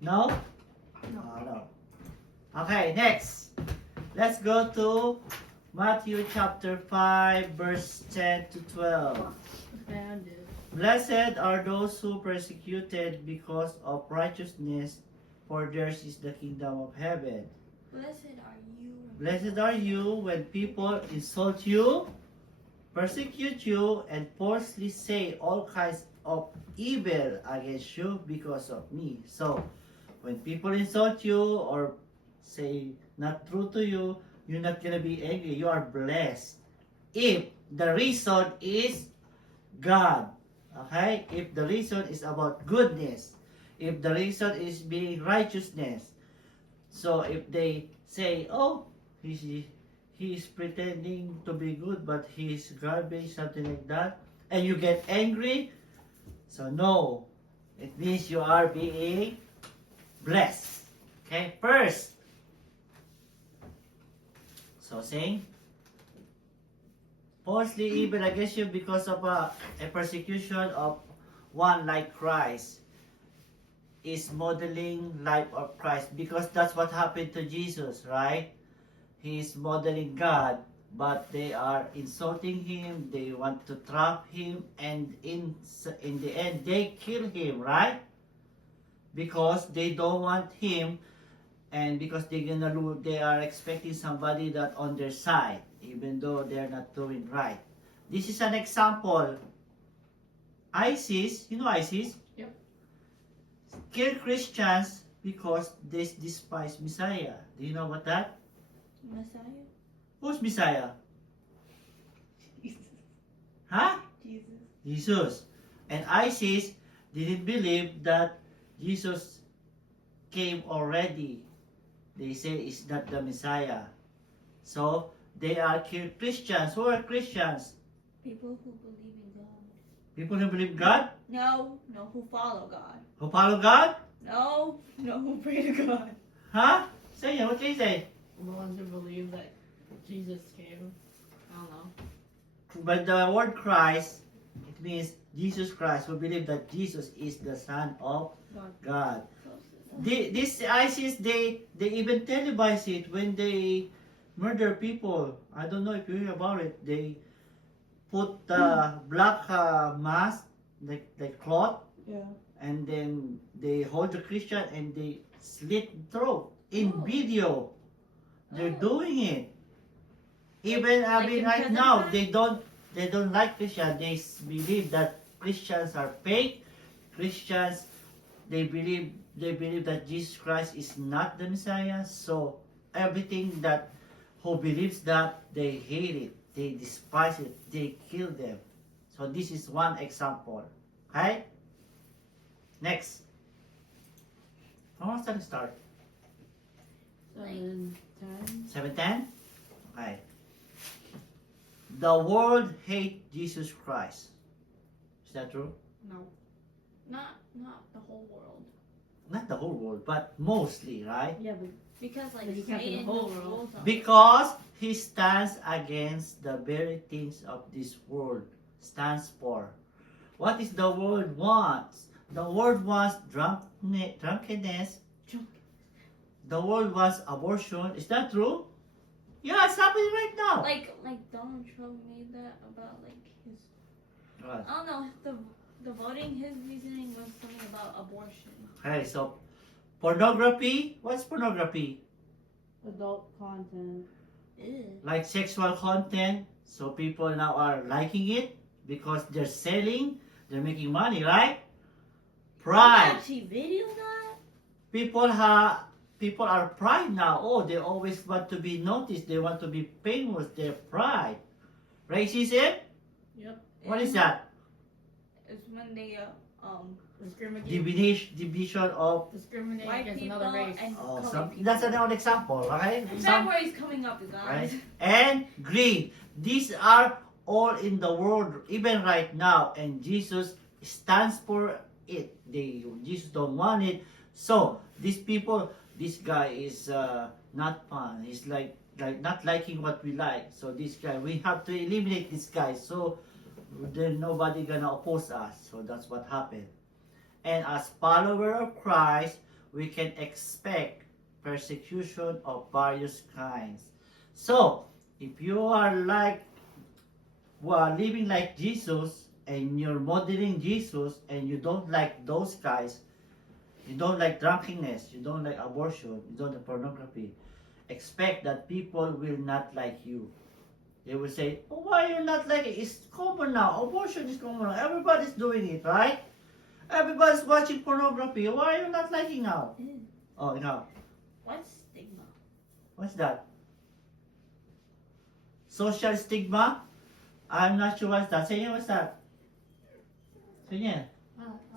No? No. No. Okay, next. Let's go to Matthew chapter 5, verse 10 to 12. Found it. Blessed are those who persecuted because of righteousness, for theirs is the kingdom of heaven. Blessed are you. Blessed are you when people insult you, persecute you, and falsely say all kinds of evil against you because of me. So, when people insult you or say not true to you, you're not gonna be angry. You are blessed. If the reason is God, okay? If the reason is about goodness, if the reason is being righteousness, so if they say, oh, he's pretending to be good, but he's garbage, something like that, and you get angry, so no, it means you are being blessed. Okay, first, so saying, falsely evil against you because of a persecution of one like Christ is modeling life of Christ, because that's what happened to Jesus, right? He's modeling God, but they are insulting him, they want to trap him, and in the end they kill him, right? Because they don't want him, and because they are expecting somebody that on their side, even though they're not doing right. This is an example. ISIS, you know ISIS? Yep. Kill Christians because they despise Messiah. Do you know about that? Messiah? Who's Messiah? Jesus. Huh? Jesus. Jesus. And ISIS didn't believe that Jesus came already. They say it's not the Messiah. So they are kill Christians. Who are Christians? People who believe in God. People who believe God? No, who follow God. Who follow God? No, who pray to God. Huh? Say it. What can you say? The ones who believe that Jesus came. I don't know. But the word Christ, it means Jesus Christ, who believe that Jesus is the Son of God. God. This ISIS, they even televise it when they murder people. I don't know if you hear about it. They put the black mask, like cloth, Yeah. and then they hold the Christian and they slit throat in Oh. video. They're Oh. doing it. Even I Like mean in right present now time? they don't like Christians. They believe that Christians are fake. Christians they believe that Jesus Christ is not the Messiah. So everything that who believes that, they hate it, they despise it, they kill them. So this is one example. Okay? Next. How much time to start? 7, 10. 7:10? Okay. The world hates Jesus Christ. Is that true? No. Not the whole world. Not the whole world, but mostly, right? Yeah, but Because like But you can't do the Satan whole rules world. all. Because he stands against the very things of this world stands for. What is the world wants? The world wants drunkenness. The world wants abortion. Is that true? Yeah, it's happening right now. Like Donald Trump made that about like his. Right. I don't know the voting. His reasoning was something about abortion. Okay, so pornography. What's pornography? adult content. Ew. Like sexual content. So people now are liking it because they're selling. They're making money, right? Pride. Actually, video that. People are pride now. Oh, they always want to be noticed. They want to be famous. They're pride. Racism? Yep. What is that? It's when they Discriminate. Division of. Discriminate white against people another race. and Oh, colored people. that's another example, okay? February's coming up, you guys. Right? And greed. These are all in the world, even right now, and Jesus stands for it. Jesus don't want it. So these people, this guy is not fun. He's like not liking what we like. So this guy, we have to eliminate this guy. So then nobody gonna oppose us. So that's what happened. And as follower of Christ, we can expect persecution of various kinds. So, if you are like living like Jesus and you're modeling Jesus and you don't like those guys, you don't like drunkenness, you don't like abortion, you don't like pornography, expect that people will not like you. They will say, oh, why are you not like it? It's common now. Abortion is common now. Everybody's doing it, right? Everybody's watching pornography. Why are you not liking now? Ew. Oh, no. What's stigma? What's that? Social stigma? I'm not sure what's that. Say, what's that? Say,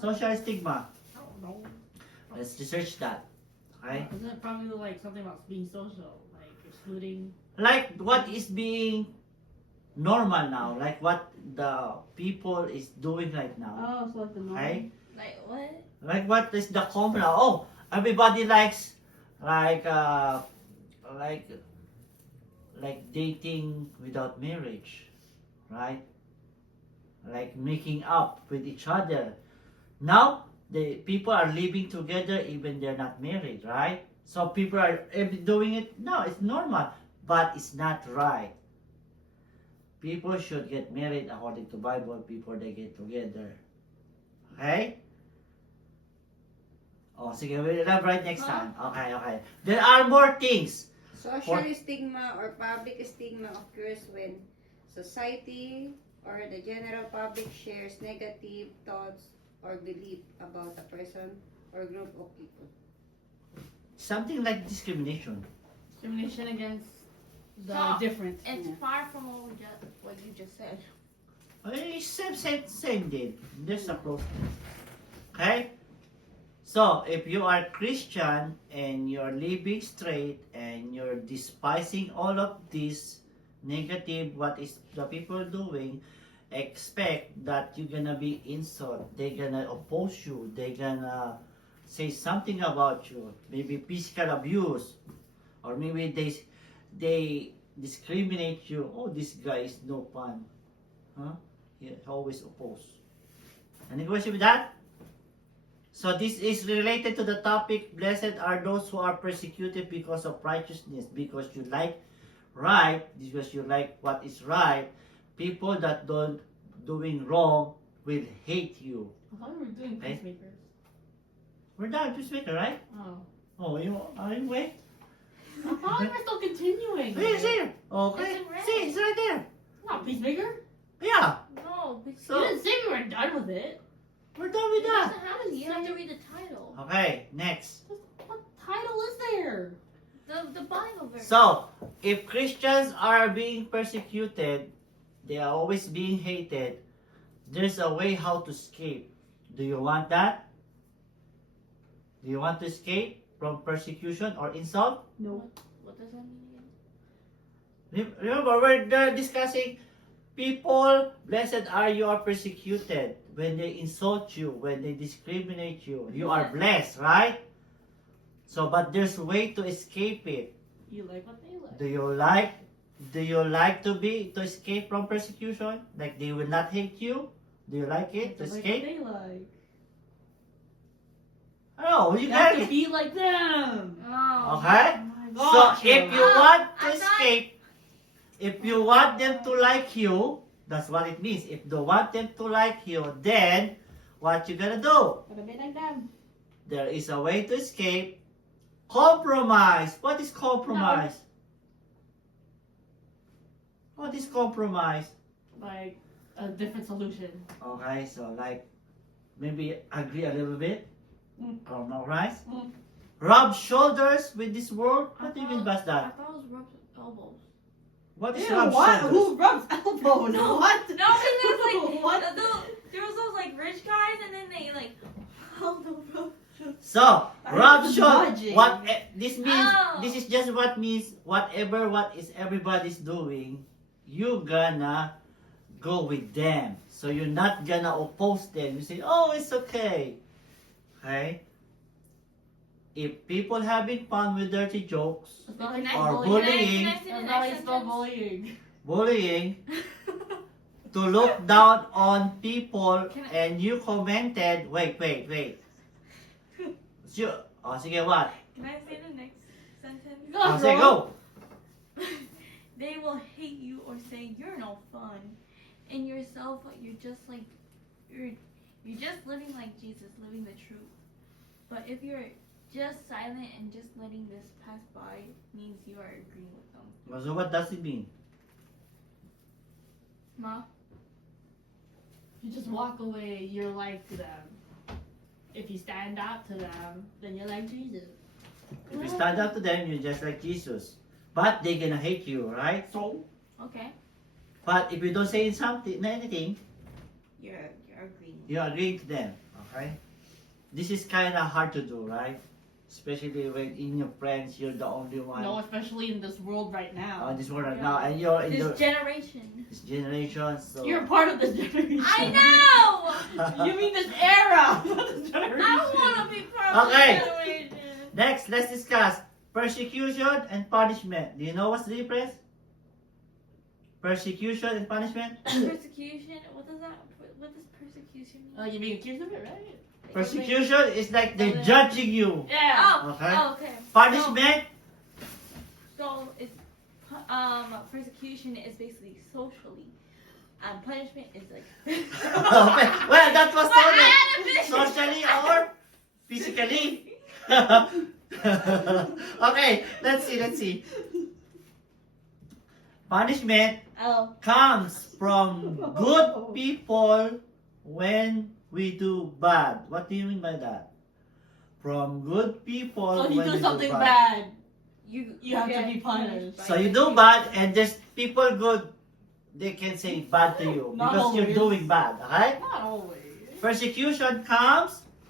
social stigma. I don't know. Let's research that. Okay? Isn't it probably like something about being social, like excluding? Like what is being normal now, like what the people is doing right now. Oh, so like the norm. Okay? Like what? Like what is the common now? Oh, everybody likes like like dating without marriage, right? Like making up with each other. Now the people are living together even they're not married, right? So people are doing it. No, it's normal, but it's not right. People should get married according to Bible before they get together. Okay? Oh, sige, we'll elaborate next time. Okay, okay. There are more things. Social stigma or public stigma occurs when society or the general public shares negative thoughts or belief about a person or group of people. Something like discrimination. Discrimination against the So, difference. It's Yeah. far from what you just said. It's same thing. There's a closeness. Okay? So, if you are Christian and you're living straight and you're despising all of this negative, what is the people doing, expect that you're gonna be insult. They're gonna oppose you. They're gonna say something about you. Maybe physical abuse. Or maybe they discriminate you. Oh, this guy is no fun. Huh? He always oppose. Any question with that? So this is related to the topic, blessed are those who are persecuted because of righteousness, because you like right, because you like what is right. People that don't doing wrong will hate you. I thought we were doing Okay. peacemakers. We're done this week, right? Oh. Oh, you are you wait? I thought we were still continuing. It's here. Okay. It's in red. See, it's right there. Not peacemaker. Yeah. No, because So- You didn't say we were done with it. We're done with it that. doesn't have it. You have to read the title. Okay, next. What title is there? The Bible verse. So, if Christians are being persecuted, they are always being hated, there's a way how to escape. Do you want that? Do you want to escape from persecution or insult? No. What does that mean again? Remember, we're discussing people, blessed are you are persecuted. When they insult you, when they discriminate you, you are blessed, right? So, but there's a way to escape it. You like what they like. Do you like to escape from persecution? Like they will not hate you? Do you like it to You like escape? what they like. Oh, you You have got to it. be like them. Oh. Okay? Oh my So gosh. if you Oh, want to I thought- escape, if you want them to like you, that's what it means. If you want them to like you, then what you gonna do? Gotta be like them. There is a way to escape. Compromise. What is compromise? What is compromise? Like a different solution. Okay, so like maybe agree a little bit. Compromise. Mm. Rub shoulders with this word. What do you mean by I that? thought it was rub elbows. What is Ew, rub what? shoulders? Who rubs elbows? No. What? No, because like What? there was those like rich guys, and then they like held over. So I'm rub just shoulders. judging. What this means? Oh. This is just what means. Whatever what is everybody's doing, you gonna go with them. So you're not gonna oppose them. You say, oh, it's okay. Okay. If people having fun with dirty jokes, It's not Can like I- or can I- bullying, can I say the That's next not like spell sentence? bullying. bullying, to look down on people, Can I- and you commented, wait. Oh, sige, what? Can I say the next sentence? Go, Oh, say bro. go. They will hate you or say you're no fun. In yourself, you're just like you're just living like Jesus, living the truth. But if you're just silent and just letting this pass by, means you are agreeing with them. So what does it mean? Ma? You just walk away, you're like them. If you stand up to them, then you're like Jesus. If you stand up to them, you're just like Jesus. But they're gonna hate you, right? So, Okay. But if you don't say something, anything, You're agreeing. you agree to them, okay? This is kind of hard to do, right? Especially when in your friends, you're the only one no, especially in this world right now. on this world right Yeah. now, and you're in This generation. this generation, so You're part of this generation. I know! You mean this era, not this generation. I want to be part of Okay. this generation. Next, let's discuss persecution and punishment. Do you know what's the difference? Persecution and punishment? Persecution? What does persecution mean? Oh, you're being accused of it, right? Persecution is like they're judging you. Yeah. Oh, Okay. oh, okay. Punishment? So it's persecution is basically socially. Punishment is like. Okay. Well, that was But I had a vision. socially or physically. Okay, let's see. Punishment Oh. comes from good people when we do bad. What do you mean by that? From good people So if when you we do something do bad, You have to get be punished. by So you do bad and just people good, they can say bad to you Not because you're always. doing bad, okay? not always. Persecution comes